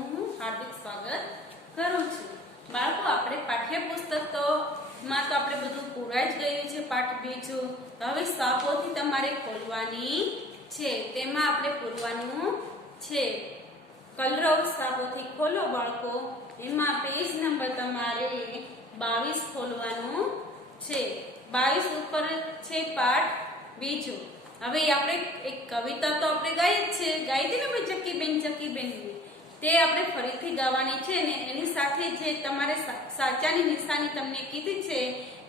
હું હાર્દિક સ્વાગત કરું છું। બાળકો, આપણે પાઠ્યપુસ્તકમાં તો આપણે બધું પૂરાઈ જ ગયું છે પાઠ બીજો। હવે સાપોથી તમારે ખોલવાની છે, તેમાં આપણે પૂરવાનું છે। કલરવ સાપોથી ખોલો બાળકો। એમાં પેજ નંબર તમારે 22 ખોલવાનું છે। 22 ઉપર છે પાઠ બીજો। હવે આપણે એક કવિતા તો આપણે ગાઈ જ છે, ગાઈ હતી ને ભાઈ ચક્કી બેન તે આપણે ફરીથી ગાવાની છે ને એની સાથે જે તમારે સાચાની નિશાની તમને કીધી છે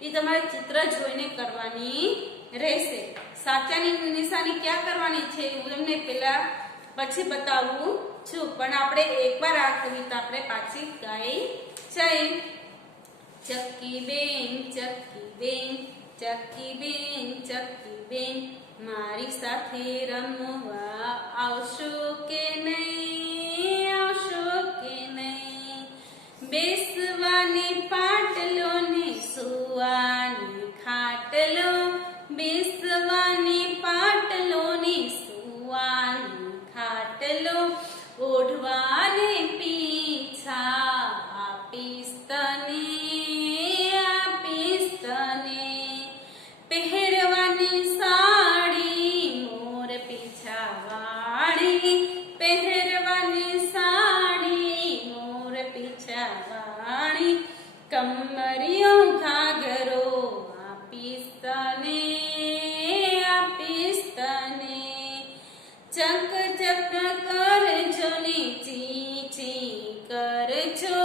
એ તમારે ચિત્ર જોઈને કરવાની રહેશે। સાચાની નિશાની ક્યાં કરવાની છે હું તમને પહેલા પછી બતાવું છું, પણ આપણે એકવાર આ કવિતા આપણે પાછી ગાઈ જઈએ। ચક્કી બેન ચક્કી બેન મારી સાથે રમવા આવશો કે નહીં, બેસવાની પાટલો ને સુવાની ખાટલો, બેસવાની પાટલો ને સુવાની ખાટલો, ઓઢવાને પીછા આપીશ તને, પહેરવાની સાડી મોર પીછા વાળી, પહેરવાની સાડી મોર પીછા વાળી, કમરિયો ઘાઘરો આપીશ તને, ચક ચક કરજો ને ચી ચી કરજો,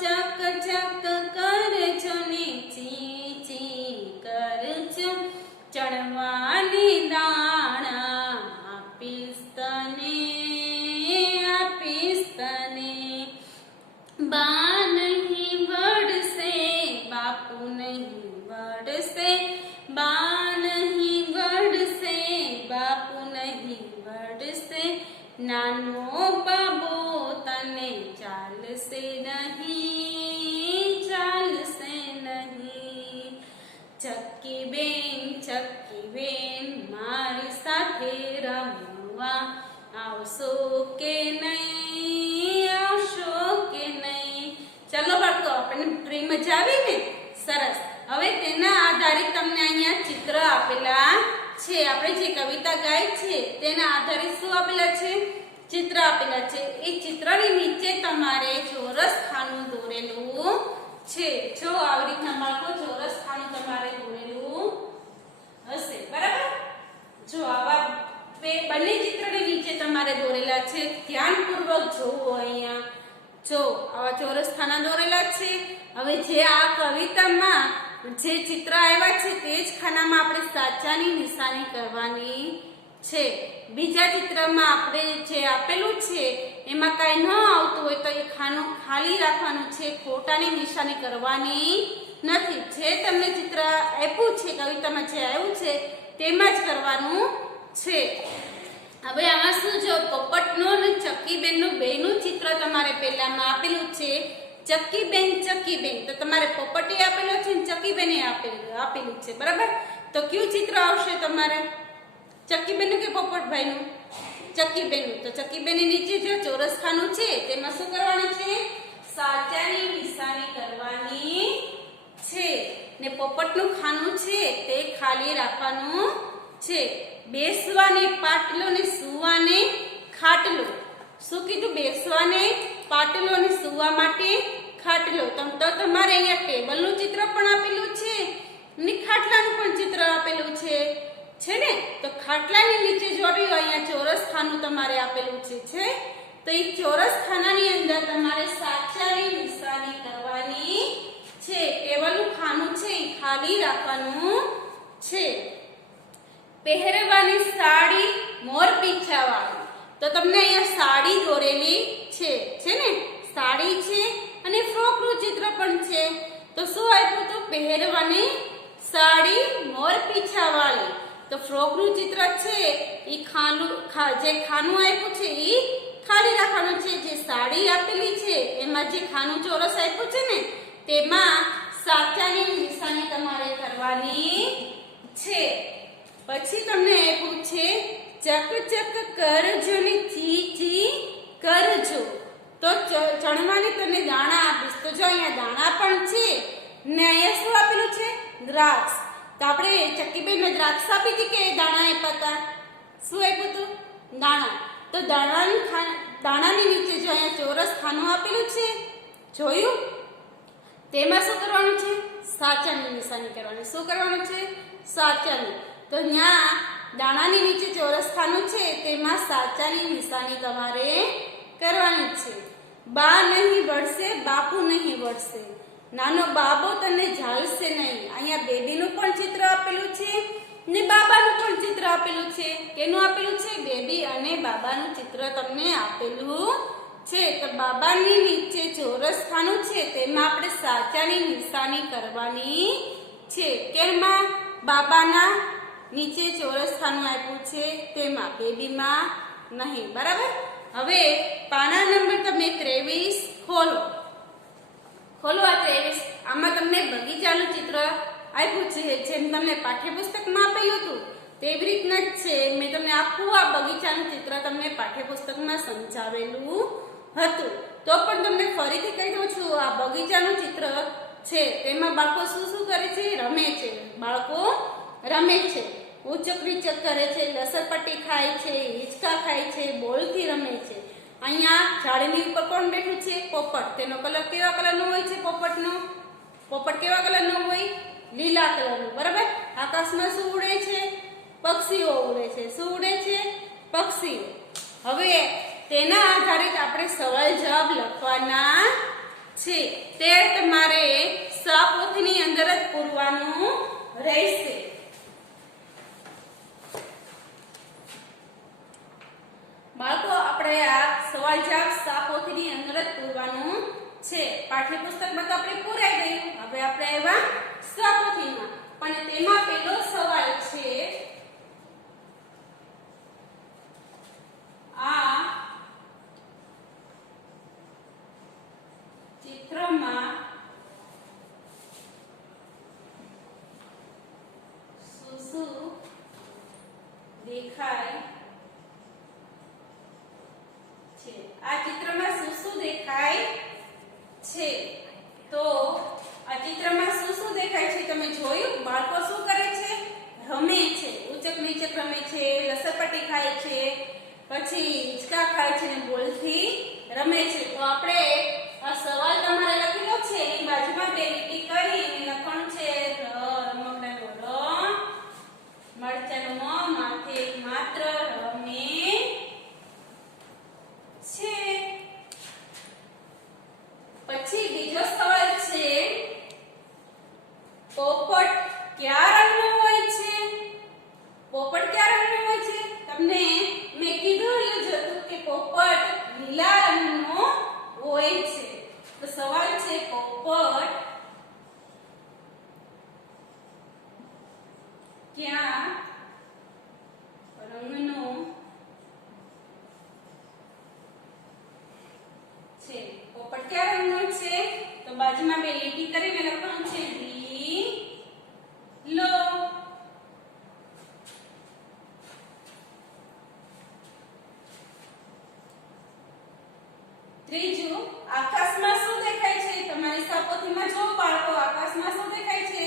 ચક ચક કરજો ને ચી ચી કરજો, ચણવાની દાણા આપીશ તને, બા નહીં વળશે બાપુ નહીં વળશે, બા નહીં વળશે બાપુ નહીં વળશે, નાનો બાબો તને ચાલશે નહીં, ચક્કી બેન મારી સાથે રમવા આવશો કે નહીં, ચલો બાળકો, આપણને પ્રેમ મજા આવી ને? સરસ। હવે તેના આધારિત તમને અહીંયા ચિત્ર આપેલા છે, આપણે જે કવિતા ગાઈ છે તેના આધારિત શું આપેલા છે? ચિત્ર આપેલા છે। એ ચિત્રની નીચે તમારે ચોરસ ખાનું દોરેલું છે। જો આવી રીતના બાળકો ચોરસ ખાનું તમારે દોરેલું હશે, બરાબર? જો આવા બંને ચિત્રની નીચે તમારે દોરેલા છે, ધ્યાનપૂર્વક જોવો। અહીંયા જો આવા ચોરસ ખાના દોરેલા છે। હવે જે આ કવિતામાં જે ચિત્ર આવ્યા છે તે જ ખાનામાં આપણે સાચાની નિશાની કરવાની છે। બીજા ચિત્રમાં આપણે જે આપેલું છે એમાં કાંઈ ન આવતું હોય તો એ ખાનું ખાલી રાખવાનું છે, ખોટાની નિશાની કરવાની નથી। જે તમને ચિત્ર આપ્યું છે કવિતામાં જે આવ્યું છે તેમાં જ કરવાનું છે। હવે આમાં શું, જો પોપટનો અને ચક્કીબેનનું બેનું ચિત્ર તમારે પહેલામાં આપેલું છે। ચક્કી બેન તો તમારે પોપટે આપેલો છે ને ચક્કીબેને આપેલું છે, બરાબર? તો કયું ચિત્ર આવશે તમારે? ચક્કીબેનનું કે પોપટભાઈનું? ચક્કીબેનનું। તો ચક્કીબેનની નીચે જે ચોરસ ખાનું છે તેમાં શું કરવાનું છે? સાચાની નિશાની કરવાની છે, ને પોપટનું ખાનું છે તે ખાલી રાખવાનું છે। બેસવાને પાટલો ને સુવાને ખાટલો, શું કીધું? બેસવાને પાટલો ને સુવા માટે ખાટલો। તો તમારે અહીંયા ટેબલનું ચિત્ર પણ આપેલું છે ને ખાટલાનું પણ ચિત્ર આપેલું છે ને? તો ખાટલાની નીચે જોડ્યું અહીંયા ચોરસ ખાનું તમારે આપેલું છે। તો એ ચોરસ ખાનાની અંદર તમારે સાચાની નિશાની કરવાની છે। ટેબલનું ખાનું છે એ ખાલી રાખવાનું છે। પહેરવાની સાડી મોર પીછા વાળી, તો તમને અહીંયા સાડી દોરેલી છે ને? સાડી છે અને ફ્રોકનું ચિત્ર પણ છે। તો શું આપ્યું? તો પહેરવાની સાડી મોર પીછા વાળી, તો ફ્રોકનું ચિત્ર છે એ જે ખાનું આપ્યું છે એ ખાલી રાખવાનું છે। જે સાડી આપેલી છે એમાં જે ખાનું ચોરસ આપ્યું છે ને તેમાં સાચાની નિશાની તમારે કરવાની છે। પછી તમને આપ્યું છે ચક ચક કરજો ને ચી ચી કરજો। તો ચણવાની તને દાણા આપીશ. તો જો અહીંયા દાણા પણ છે ને અહીંયા શું આપેલું છે? દ્રાક્ષ. તો આપણે ચક્કીબેનને દ્રાક્ષ આપી હતી કે દાણા આપ્યા હતા? શું આપ્યું હતું? દાણા. તો દાણાની નીચે જો અહીંયા ચોરસ ખાનું આપેલું છે, જોયું? તેમાં શું કરવાનું છે? સાચાની નિશાની કરવાની. શું કરવાનું છે? સાચાની. તો અહીંયા દાણાની નીચે ચોરસ ખાનું છે, તેમાં સાચાની નિશાની તમારે કરવાની છે. બા નહીં વળશે, બાપુ નહીં વળશે, નાનો બાબો તને ઝાલશે નહીં. અહીંયા બેબીનું પણ ચિત્ર આપેલું છે ને બાબાનું પણ ચિત્ર આપેલું છે. કેનું આપેલું છે? બેબી અને બાબાનું ચિત્ર તમને આપેલું છે. તો બાબાની નીચે ચોરસ ખાનું છે, તેમાં આપણે સાચાની નિશાની કરવાની છે. કેમાં? બાબાના નીચે ચોરસ ખાનું આપ્યું છે તેમાં, બેબીમાં નહીં. બરાબર? હવે પાના નંબર તમે 23 ખોલો. ખોલો આ 23. આમાં તમને બગીચાનું ચિત્ર આપ્યું છે, જેમ તમને પાઠ્યપુસ્તકમાં આપેલું હતું તેવી રીતના જ છે. મેં તમને આખું આ બગીચાનું ચિત્ર તમને પાઠ્યપુસ્તકમાં સમજાવેલું હતું. તો પણ તમને ફરીથી કહી દઉં છું, આ બગીચાનું ચિત્ર છે તેમાં બાળકો શું શું કરે છે? રમે છે. બાળકો રમે છે, ઉચક નીચક કરે છે, લસરપટ્ટી ખાય છે, હિંચકા ખાય છે, બોલથી રમે છે. અહીંયા ઝાડની ઉપર કોણ બેઠું છે? પોપટ. તેનો કલર કેવા કલરનો હોય છે? પોપટનો. પોપટ કેવા કલરનો હોય? લીલા કલરનો. બરાબર? આકાશમાં શું ઉડે છે? પક્ષીઓ ઉડે છે. શું ઉડે છે? પક્ષીઓ. હવે તેના આધારિત આપણે સવાલ જવાબ લખવાના છે. તે તમારે સાપોથીની અંદર જ પૂરવાનું રહેશે. બાળકો, આપણે આ સવાલ જવાબ સાપોથીની અંદર જ પૂરવાનું છે. પાઠ્યપુસ્તકમાં તો આપણે પૂરાઈ ગયું. હવે આપણે આવ્યા સાપોથીમાં. પણ તેમાં પહેલો સવાલ છે, આ ચિત્રમાં શું શું દેખાય છે? આ ચિત્રમાં શું શું દેખાય છે? તો આ ચિત્રમાં શું શું દેખાય છે? તમે જોયું? બાળકો શું કરે છે? રમે છે. ઉચક નીચક રમે છે, લસરપટ્ટી ખાય છે, પછી હિંચકા ખાય છે ને બોલથી રમે છે. તો આપણે આ સવાલ તમારે લખેલો છે, એની બાજુમાં બે લીટી કરી લખવાનું છે રમકડાનો ર, મરચાનો મ, માથે માત્ર રમે છે. પછી બીજો સવાલ છે, પોપટ કયા રંગનો હોય છે? પોપટ કયા રંગનો હોય છે? તમને મેં કીધું જ હતું કે પોપટ લીલા રંગનો હોય છે. તો સવાલ છે, પોપટ કયા રંગનો છે? પોપટ કયા રંગનો છે? તો બાજુમાં બે લીટી કરીને લખવાનું છે લીલો. ત્રીજું, આકાશમાં શું દેખાય છે? તમારી સાપોથીમાં જો બાળકો, આકાશમાં શું દેખાય છે?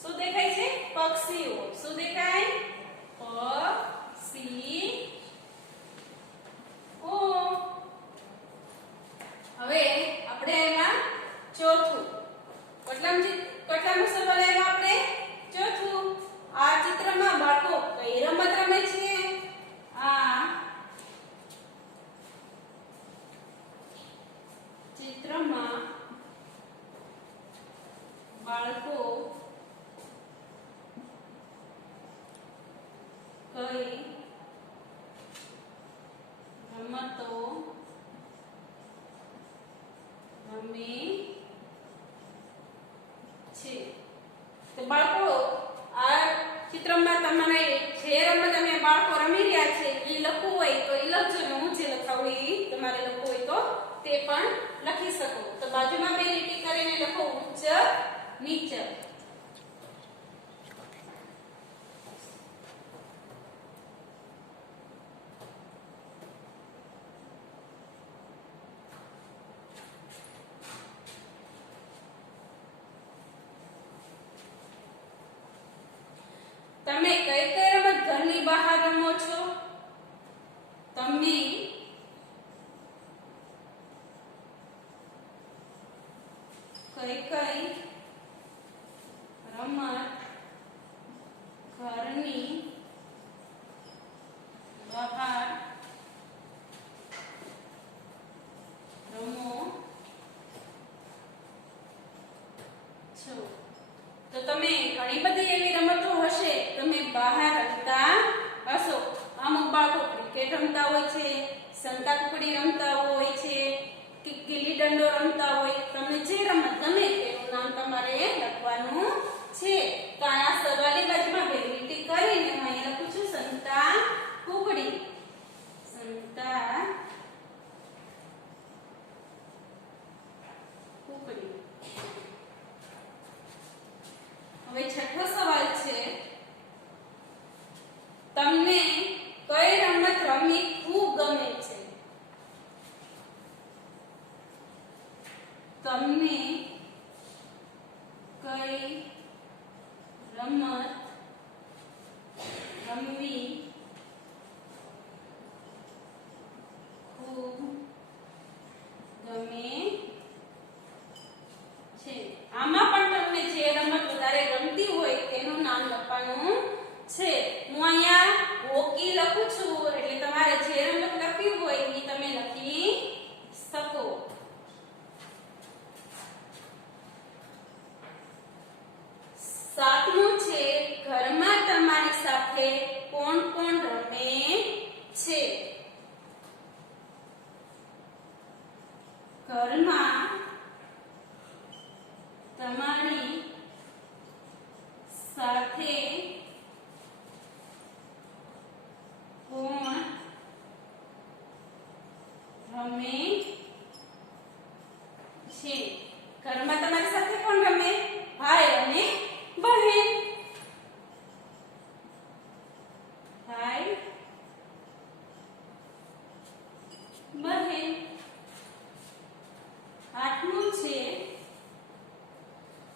શું દેખાય છે? પક્ષીઓ. શું દેખાય? પક્ષીઓ. હવે આપણે એમાં ચોથું કેટલામું સવાલ આવ્યો? આપણે ચોથું. આ ચિત્રમાં બાળકો કઈ રમત રમે છે? આ ચિત્રમાં બાળકો કઈ રમતો રમે છે? તો બાળકો, આ ચિત્રમાં તમારે જે રમત તમે બાળકો રમી રહ્યા છે એ લખવું હોય તો એ લખજો ને હું જે લખાવું એ તમારે લખવું હોય તો તે તે પણ લખી શકો. તો બાજુમાં બે લીટી કરીને લખો ઉચ્ચ નીચ. તમે કઈ કઈ રમત ઘરની બહાર રમો છો? તમે કઈ કઈ રમત ઘરની બહાર રમો છો? તો તમે ઘણી બધી એવી રમતો હશે તમે બહાર રમતા હશો. અમુક બાળકો ક્રિકેટ રમતા હોય છે, સંતાકુકડી રમતા હોય છે, કે ગીલી ડંડો રમતા હોય. તમને જે રમત ગમે તેનું નામ તમારે લખવાનું છે. તો આ સવાલી બાજુમાં બે લીટી કરીને હું અહીં લખું છું સંતાકુકડી. સંતાકુકડી. હવે છઠ્ઠો સવાલ છે, તમને કઈ રમત રમવી ખૂબ ગમે છે? તમને કઈ રમત રમવી ખૂબ ગમે છે? આમાં પણ તમને જે રમત વધારે ગમતી હોય તેનું નામ લખવાનું છે. હું અહીંયા હોકી લખું છું એટલે તમારે જે રમત લખવી હોય એ તમે લખી શકો. સાતમું છે, ઘરમાં તમારી સાથે કોણ કોણ રમે છે? ઘરમાં તમારી સાથે કોણ રમે છે? ઘરમાં તમારી સાથે કોણ રમે? ભાઈ અને બહેન. ભાઈ બહેન. આઠમું છે,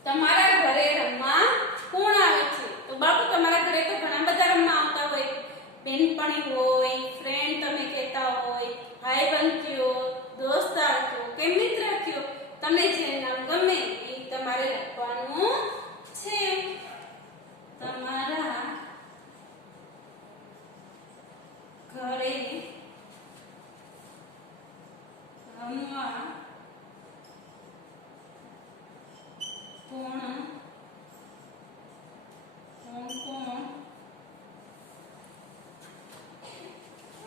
તમારા ઘરે રમવા કોણ આવે છે? તો બાપુ તમારા ઘરે તો ઘણા બધા રમવા આવતા હોય. બેનપણી હોય, ફ્રેન્ડ તમે કહેતા હોય, ભાઈબંધ કયો, દોસ્તાર કયો કે મિત્ર કયો, તમને જે નામ ગમે એ તમારે લખવાનું છે. તમારા ઘરે રમવા કોણ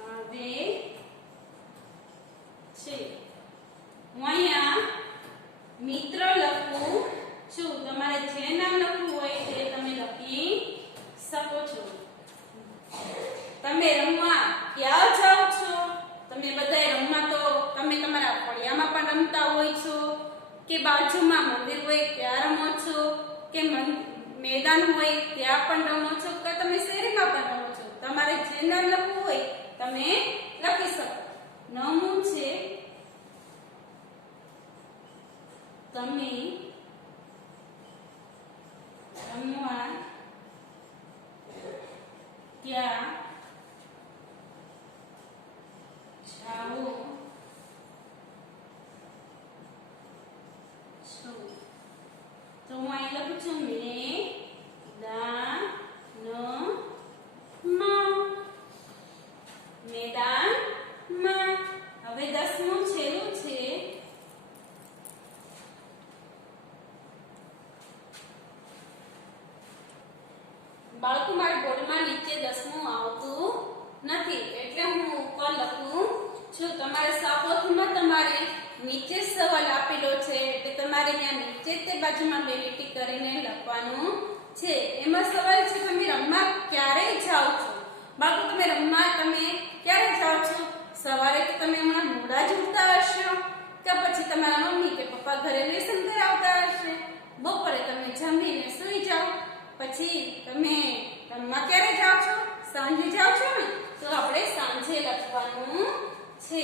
આવે છે? હું અહીંયા મિત્ર લખું છું. તમારે જે નામ લખવું હોય તે તમે લખી શકો છો. તમે રમવા ક્યાં જાઓ છો? તમે બધાય રમવા તો તમે તમારા ફળિયામાં પણ રમતા હોય છો, કે બાજુમાં મંદિર હોય ત્યાં રમો છો, કે મેદાન હોય ત્યાં પણ રમો છો, કે તમે શેરીમાં પણ રમો છો. તમારે જે નામ લખવું હોય તમે લખી શકો. નવમું છે, તમે રમવા ક્યાં જાઓ છો? તો હું અહીં લખું છું મેદાનમાં. હવે 10મું છેલ્લું છે, બાળકો મારા બોર્ડમાં નીચે 10મું આવતું નથી એટલે હું ઉપર લખું છું. તમારે સાપોથીમાં તમારે નીચે સવાલ આપેલો છે એટલે તમારે ત્યાં નીચે તે બાજુમાં બે લીટી કરીને લખવાનું છે. એમાં સવાલ છે, તમે રમવા ક્યારે જાઓ છો? બાળકો તમે રમવા ક્યારે જાઓ છો? સવારે તો તમે હમણાં મોડા જ ઉઠતા હશો, ઘરે લેસન કરાવતા હશે, બપોરે તમે જમીને સૂઈ જાઓ, પછી તમે કામમાં ક્યારે જાઓ છો? સાંજે જાઓ છો ને? તો આપણે સાંજે લખવાનું છે.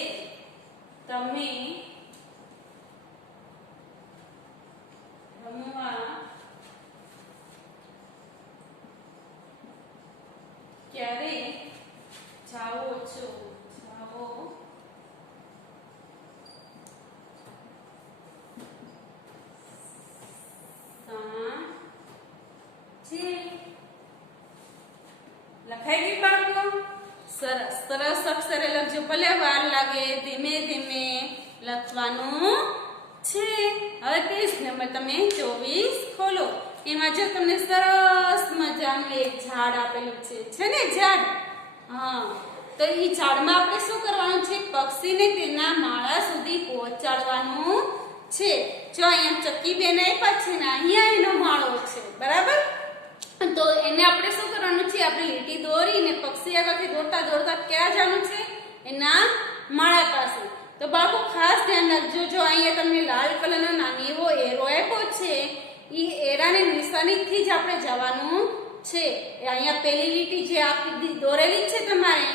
તમે રમવા ક્યારે જાઓ છો? લખાઈ ગઈ બાળકો? સરસ સરસ અક્ષરે લખજો, ભલે વાર લાગે, ધીમે ધીમે લખવાનું છે. હવે પેજ નંબર તમે 24 ખોલો. એમાં જો તમને સરસ મજાનું એક ઝાડ આપેલું છે ને ઝાડ? હા, તો એ ઝાડમાં આપણે શું કરવાનું છે? પક્ષીને તેના માળા સુધી પહોંચાડવાનું છે. જો અહીંયા ચક્કી બેન આપ્યા છે ને, અહીંયા એનો માળો છે, બરાબર? તો એને આપણે શું કરવાનું છે? આપણે લીટી દોરીને પક્ષી આગળથી દોડતા દોડતા ક્યાં જવાનું છે? એના માળા પાસે. તો બાળકો ખાસ ધ્યાન રાખજો, જો અહીંયા તમને લાલ કલરનો નાનો એવો એરો આપ્યો છે, એ એરાની નિશાનીથી જ આપણે જવાનું છે. અહીંયા પેલી લીટી જે આપી દોરેલી છે તમારે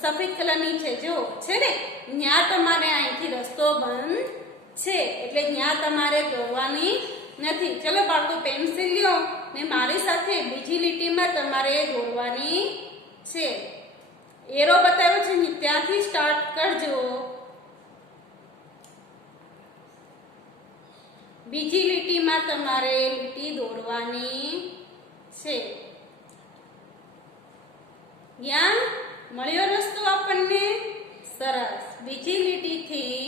સફેદ કલરની છે, જો છે ને, ત્યાં તમારે અહીંથી રસ્તો બંધ છે, એટલે ત્યાં તમારે દોરવાની નથી. ચલો બાળકો, પેન્સિલ લ્યો ને મારી સાથે બીજી લીટીમાં તમારે દોરવાની છે. એરો બતાવ્યો છે ને ત્યાંથી સ્ટાર્ટ કરજો. બીજી લીટીમાં તમારે લીટી દોરવાની છે. ત્યાં મળ્યો રસ્તો આપણને? સરસ. બીજી લીટીથી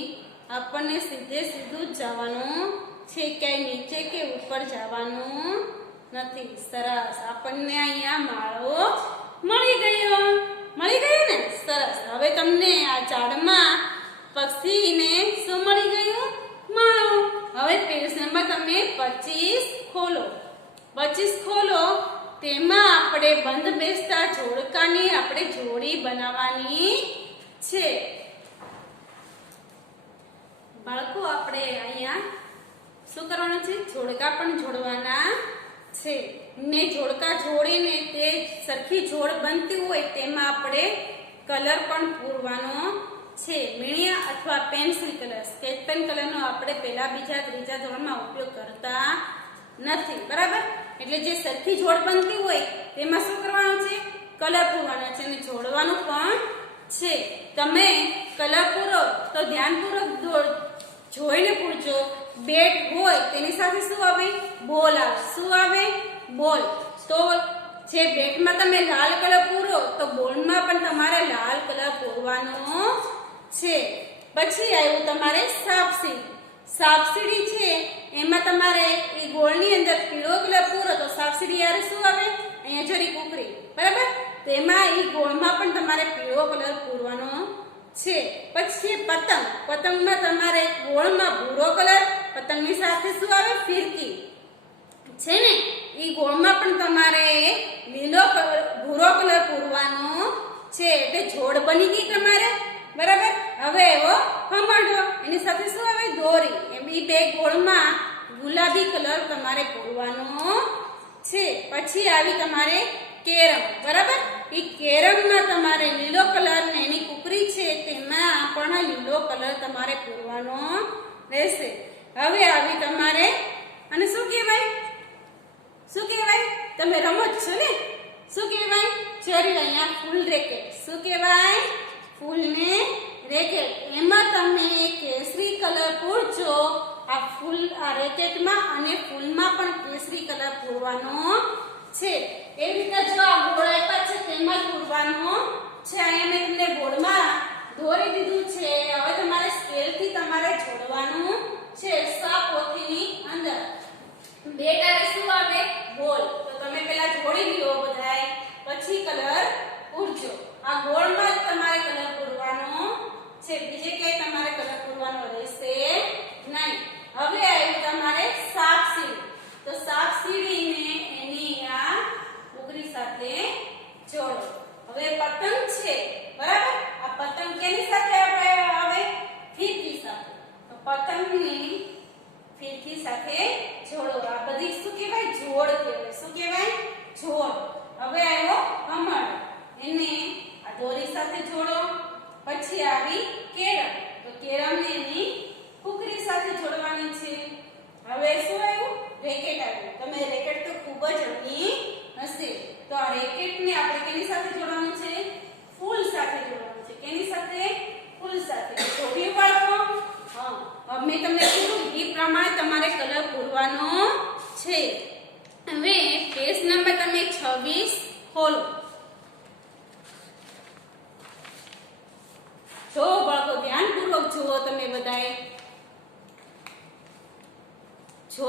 આપણને સીધે સીધું જ જવાનું છે, ક્યાંય નીચે કે ઉપર જવાનું નથી. સરસ. આપણને અહીંયા માળો મળી ગયો ને? સરસ. હવે તમને આ ઝાડમાં પક્ષીને શું મળી ગયું? માળો. હવે પેજ નંબર તમે 25 ખોલો. 25 ખોલો. તેમાં આપણે બંધ બેસતા જોડકાની આપણે જોડી બનાવવાની છે. બાળકો, આપણે અહીંયા શું કરવાનું છે? જોડકા પણ જોડવાના છે ને. જોડકા જોડીને તે સરખી જોડ બનતી હોય તેમાં આપણે કલર પણ પૂરવાનો છે. મીણિયા અથવા પેન્સિલ કલર, સ્કેચ પેન કલરનો આપણે પહેલા બીજા ત્રીજા ધોરણમાં ઉપયોગ કરતા નથી, બરાબર? એટલે જે સરખી જોડ બનતી હોય તેમાં શું કરવાનું છે? કલર પૂરવાનો છે અને જોડવાનું પણ છે. તમે કલર પૂરો તો ધ્યાનપૂર્વક જોઈને પૂરજો. બેટ હોય તેની સાથે શું આવે? બોલ આવે. શું આવે? બોલ. તો જે બેટમાં તમે લાલ કલર પૂરો તો બોલમાં પણ તમારે લાલ કલર પૂરવાનો છે. પછી આવ્યું તમારે સાપસીડી. સાપસીડી છે એમાં તમારે એ ગોળની અંદર પીળો કલર પૂરો તો સાપસીડી યારે શું આવે? અહીંયા જરી કુકરી, બરાબર? તેમાં એ ગોળમાં પણ તમારે પીળો કલર પૂરવાનો છે. પછી પતંગ. પતંગમાં તમારે ગોળમાં ભૂરો કલર, પતંગની સાથે શું આવે? ફિરકી છે ને, એ ગોળમાં પણ તમારે લીલો કલર ભૂરો કલર પૂરવાનો છે. એટલે જોડ બની ગઈ તમારે, બરાબર? હવે એવો ખમણો, એની સાથે શું આવે? દોરી. એમ એ બે ગોળમાં ગુલાબી કલર તમારે પૂરવાનો છે. પછી આવી તમારે કેરમ, બરાબર? એ કેરમમાં તમારે લીલો કલર ને એની કુકરી છે તેમાં પણ લીલો કલર તમારે પૂરવાનો રહેશે. હવે આવી તમારે, અને શું કહેવાય? શું કહેવાય? તમે રમો જ છો ને? શું કહેવાય? ચરી. અહીંયા ફૂલ રેકેટ. શું કહેવાય? ફૂલને રેકેટ. એમાં તમે કેસરી કલર પૂરજો આ ફૂલ આ રેકેટમાં, અને ફૂલમાં પણ કેસરી કલર પૂરવાનો છે. એ રીતે જો આ ગોળ આપ્યા છે તેમાં પૂરવાનો છે. અહીંયા મેં તમને બોર્ડમાં દોરી દીધું છે. હવે તમારે સ્કેલથી તમારે જોડવાનું છે. પોથીની અંદર બેટ આવે શું આવે? બોલ. તો તમે પહેલા જોડી લો બધાય, પછી કલર પૂરજો. આ ગોળમાં જ તમારે કલર પૂરવાનો છે, બીજે ક્યાંય તમારે કલર પૂરવાનો રહેશે નહીં. હવે આવ્યું તમારે સાપસીડી. તો સાપસીડીને એની આ કુકરી સાથે જોડો. હવે પતંગ છે, બરાબર? આ પતંગ કેની સાથે આવે? ફિરકી સાથે. તો પતંગની ફીરકી સાથે જોડો. આ બધી શું કહેવાય? જોડ કહેવાય. શું કહેવાય? જોડ. હવે આવ્યો કમળ, એને આ દોરી સાથે જોડો. પછી આવી કેરમ, તો કેરમને એની કુકરી સાથે જોડવાની છે. હવે શું આવ્યું? રેકેટ આવ્યું. તમે રેકેટ તો ખૂબ જ રમી હશે. તો આ રેકેટને આપણે કેની સાથે જોડવાનું છે? ફૂલ સાથે જોડવાનું છે. કેની સાથે? ફૂલ સાથે. જોડ્યું બાળકો? હા. હવે મેં તમને કીધું એ પ્રમાણે તમારે કલર પૂરવાનો છે. હવે પેજ નંબર તમે 26 ખોલો. જો બાળકો ધ્યાનપૂર્વક જુઓ તમે બધાએ. જો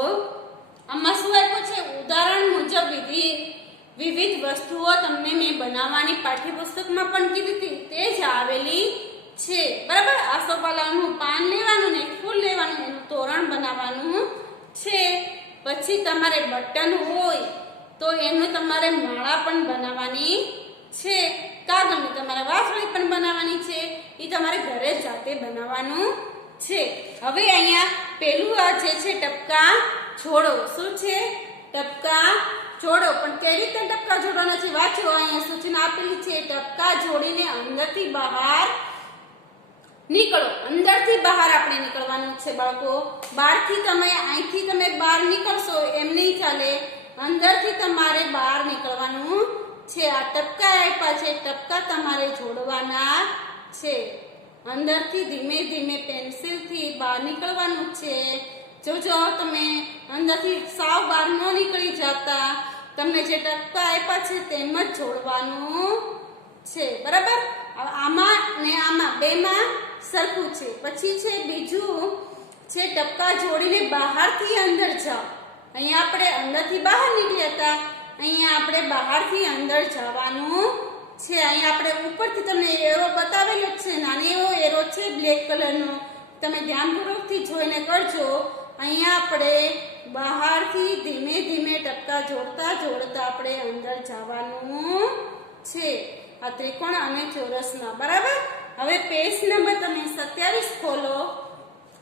આમાં શું આપ્યું છે? ઉદાહરણ મુજબ વિવિધ વસ્તુઓ તમને મેં બનાવવાની પાઠ્યપુસ્તકમાં પણ કીધી હતી, તે જ આવેલી છે. બરાબર? આસોપાલવનું પાન લેવાનું ને ફૂલ લેવાનું, એનું તોરણ બનાવવાનું છે. પછી તમારે બટન હોય તો એનું તમારે માળા પણ બનાવવાની છે. કાગળની તમારે વાસળી પણ બનાવવાની છે. એ તમારે ઘરે જાતે બનાવવાનું છે. હવે અહીંયા પેલું આ જે છે ટપકા જોડો. શું છે? ટપકા જોડો. પણ કેવી રીતે ટપકા જોડવાના છે? વાંચો. અહીંયા સૂચના આપેલી છે. ટપકા જોડીને અંદરથી બહાર નીકળો. અંદરથી બહાર આપણે નીકળવાનું છે બાળકો. બહારથી તમે અહીંથી તમે બહાર નીકળશો એમ નહીં ચાલે. અંદરથી તમારે બહાર નીકળવાનું છે. આ ટપકા આપ્યા છે, ટપકા તમારે જોડવાના છે. અંદરથી ધીમે ધીમે પેન્સિલથી બહાર નીકળવાનું છે. જોજો તમે અંદરથી સાવ બહાર ન નીકળી જતા. તમને જે ટપકા આપ્યા છે તેમ જ જોડવાનું છે. બરાબર? આમાં ને આમાં બેમાં સરખું છે. પછી છે બીજું છે ટપકા જોડીને બહારથી અંદર જાઓ. અહીંયા આપણે અંદરથી બહાર નીકળ્યા હતા, અહીંયા આપણે બહારથી અંદર જવાનું છે. અહીંયા આપણે ઉપરથી તમને એરો બતાવેલો છે, નાની એવો એરો છે બ્લેક કલરનો. તમે ધ્યાનપૂર્વકથી જોઈને કરજો. અહીંયા આપણે બહારથી ધીમે ધીમે ટપકા જોડતા જોડતા આપણે અંદર જવાનું છે. આ ત્રિકોણ અને ચોરસમાં. બરાબર? હવે પેજ નંબર તમે 27 ખોલો.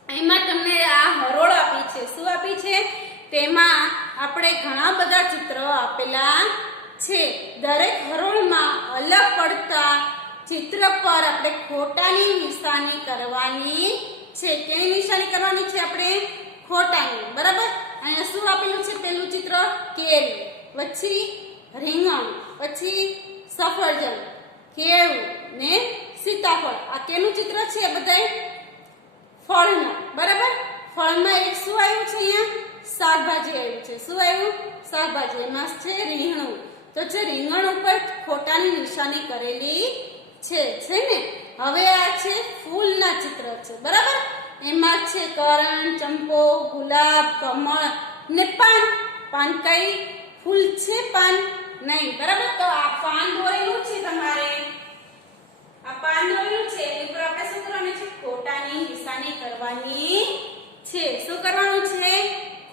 એમાં તમને આ હરોળ આપી છે. શું આપી છે? તેમાં આપણે ઘણા બધા ચિત્રો આપેલા છે. દરેક હરોળમાં અલગ પડતા ચિત્ર પર આપણે ખોટાની નિશાની કરવાની છે. કેની નિશાની કરવાની છે? આપણે ખોટાની. બરાબર? અહીંયા શું આપેલું છે? પેલું ચિત્ર કેરી, પછી રીંગણ, પછી સફરજન, કેળું ને સીતાફળ. આ કેનું ચિત્ર છે? બધાય ફળનું. બરાબર? ફળમાં એક શું આવ્યું છે? અહીંયા શાકભાજી આવ્યું છે. શું આવ્યું? શાકભાજી. એમાં છે રીંગણું. તો જે રીંગણ ઉપર ખોટાની નિશાની કરેલી છે ને. હવે આ છે ફૂલના ચિત્ર છે. બરાબર? એમાં છે કરણ, ચંપો, ગુલાબ, કમળ ને પાન. પાન કઈ? ફૂલ છે, પાન નહીં. બરાબર? તો આ પાન દોરેલું છે તમારે. આ પાન દોરેલું છે એની ઉપર આપણે શું કરવાનું છે? ખોટાની નિશાની કરવાની છે. શું કરવાનું છે?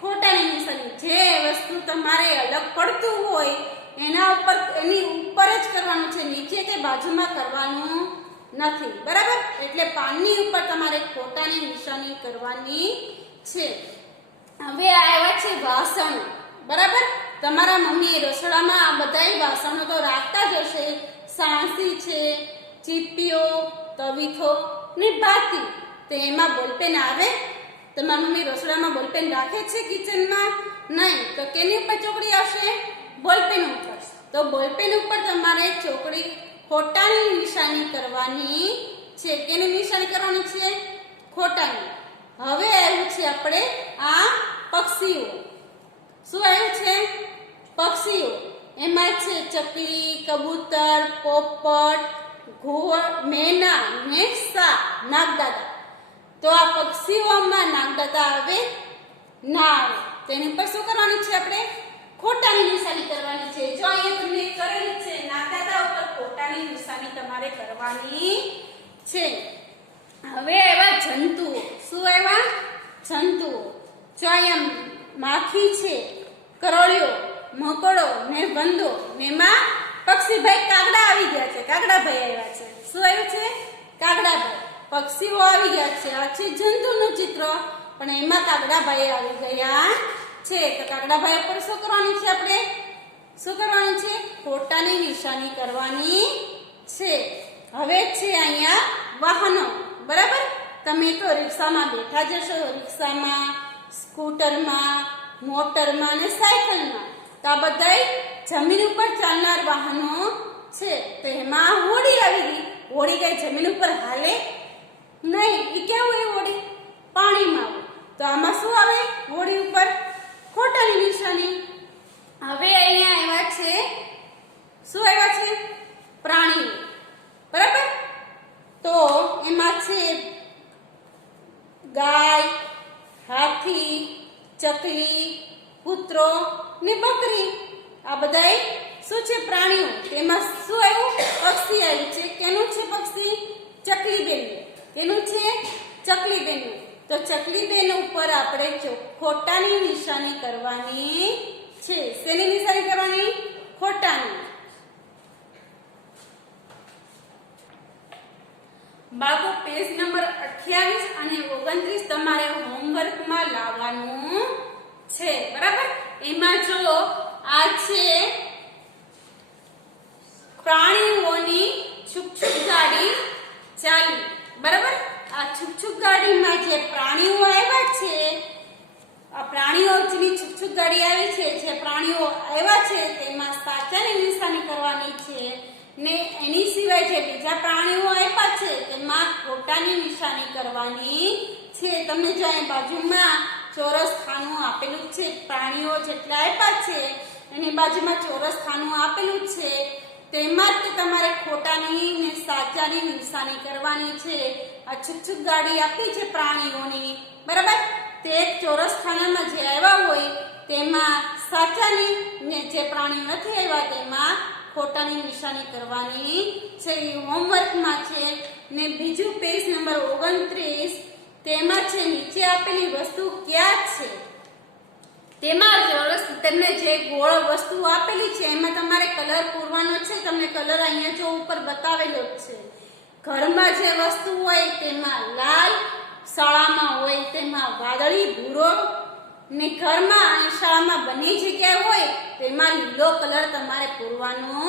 ખોટાની નિશાની. જે વસ્તુ તમારે અલગ પડતું હોય એના ઉપર, એની ઉપર જ કરવાનું છે, નીચે કે બાજુમાં કરવાનું નથી. બરાબર? એટલે પાનની ઉપર તમારે ખોટાની નિશાની કરવાની છે. હવે આવ્યા છે વાસણો. બરાબર? તમારા મમ્મી રસોડામાં આ બધાય વાસણો તો રાખતા જ હશે. સાણસી છે, ચીપીઓ, તવીથો ને બાતી. તો એમાં બોલપેન આવે? તમારા મમ્મી રસોડામાં બોલપેન રાખે છે કિચનમાં? નહીં. તો કેની ઉપર ચોકડી આવશે? બોલપેન ઉપર. તો બોલપેન ઉપર તમારે ચોકડી ખોટાની નિશાની કરવાની છે. કેની નિશાની કરવાની છે? ખોટાની. હવે આવ્યું છે આપણે આ પક્ષીઓ. શું આવ્યું છે? પક્ષીઓ. એમાં છે ચકલી, કબૂતર, પોપટ, ઘોડ, મેના ને સા, નાગદાદા. તો આ પક્ષીઓમાં નાગદાદા આવે? ના આવે. તેની પર શું કરવાનું છે? આપણે ખોટાની નિશાની કરવાની છે. જો અહીંયા તમને કરેલી છે નાગદાદા ઉપર ખોટાની નિશાની તમારે કરવાની છે. હવે આવ્યા જંતુઓ. શું આવ્યા? જંતુઓ. જો અહીંયા માખી છે, કરોળિયો, મકોડો ને વંદો. એમાં પક્ષીભાઈ કાગડા આવી ગયા છે. કાગડાભાઈ આવ્યા છે. શું આવ્યું છે? કાગડાભાઈ. પક્ષીઓ આવી ગયા છે. આ છે જંતુનું ચિત્ર. પણ એમાં કાગડાભાઈ આવી ગયા છે. તો કાગડાભાઈ ઉપર શું કરવાનું છે? આપણે શું કરવાનું છે? ખોટાની નિશાની કરવાની છે. હવે છે અહીંયા વાહનો, બરાબર? તમે તો રિક્ષામાં બેઠા જશો, રિક્ષામાં, સ્કૂટરમાં, મોટરમાં અને સાયકલમાં. તો આ બધાય જમીન ઉપર ચાલનાર વાહનો છે. તો એમાં હોડી આવી ગઈ. હોડી કઈ જમીન ઉપર હાલે નહીં. એ કેવું હોય હોડી? પાણીમાં હોય. તો આમાં શું આવે? હોડી ઉપર ખોટાની નિશાની. હવે અહીંયા આવ્યા છે, શું આવ્યા છે? પ્રાણીઓ, બરાબર? તો એમાં છે ગાય, હાથી, ચકલી, કૂતરો ને બકરી. આ બધાય શું છે? પ્રાણીઓ. તેમાં શું આવ્યું? પક્ષી આવ્યું છે. કેનું છે પક્ષી? ચકલીબેન. કેનું છે? ચકલીબેન. તો ચકલીબેન ઉપર આપણે ખોટાની નિશાની કરવાની છે. શેની નિશાની કરવાની? ખોટાની. બાળકો, પેજ નંબર 28 અને 29 તમારે હોમવર્કમાં લાવવાનું છે, બરાબર? એમાં જો આ છે પ્રાણીઓની છુક ગાડી ચાલી, બરાબર? આ છુક ગાડીમાં જે પ્રાણીઓ આવ્યા છે, આ પ્રાણીઓની છુક ગાડી આવી છે, જે પ્રાણીઓ આવ્યા છે તેમાં સાચાની નિશાની કરવાની છે ને એની સિવાય જે બીજા પ્રાણીઓ આપ્યા છે તેમાં ખોટાની નિશાની કરવાની છે. તમને જો અહીં બાજુમાં ચોરસ ખાનું આપેલું છે, પ્રાણીઓ જેટલા આપ્યા છે એની બાજુમાં ચોરસ ખાનું આપેલું છે, તેમાં જ તમારે ખોટાની ને સાચાની નિશાની કરવાની છે. આ છુક ગાડી આપી છે પ્રાણીઓની, બરાબર? તે એક ચોરસ ખાનામાં જે આવ્યા હોય તેમાં સાચાની ને જે પ્રાણીઓ નથી આવ્યા તેમાં ખોટાની નિશાની કરવાની છે. એ હોમવર્કમાં છે. ને બીજું પેજ નંબર 29 તેમાં છે નીચે આપેલી વસ્તુ ક્યાં છે? તેમાં તમને જે ગોળ વસ્તુ આપેલી છે એમાં તમારે કલર પૂરવાનો છે. તમને કલર અહીંયા જો ઉપર બતાવેલો જ છે. ઘરમાં જે વસ્તુ હોય તેમાં લાલ, શાળામાં હોય તેમાં વાદળી, ભૂરો ને ઘરમાં અને શાળામાં બંને જગ્યાએ હોય તેમાં લીલો કલર તમારે પૂરવાનો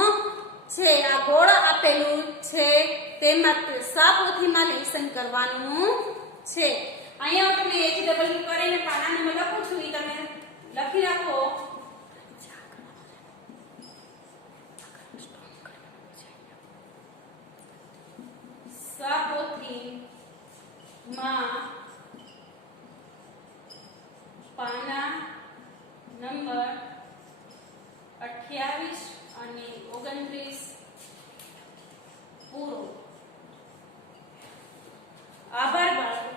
છે. આ ગોળ આપેલું છે તેમાં સાપોથીમાં લેસન કરવાનું છે. અહીંયા હું તમને HW કરીને પાના નંબર લખું છું, એ તમે લખી રાખો. સાપોથીમાં પાના નંબર 28 અને 29 પૂરો. આભાર બાળકો.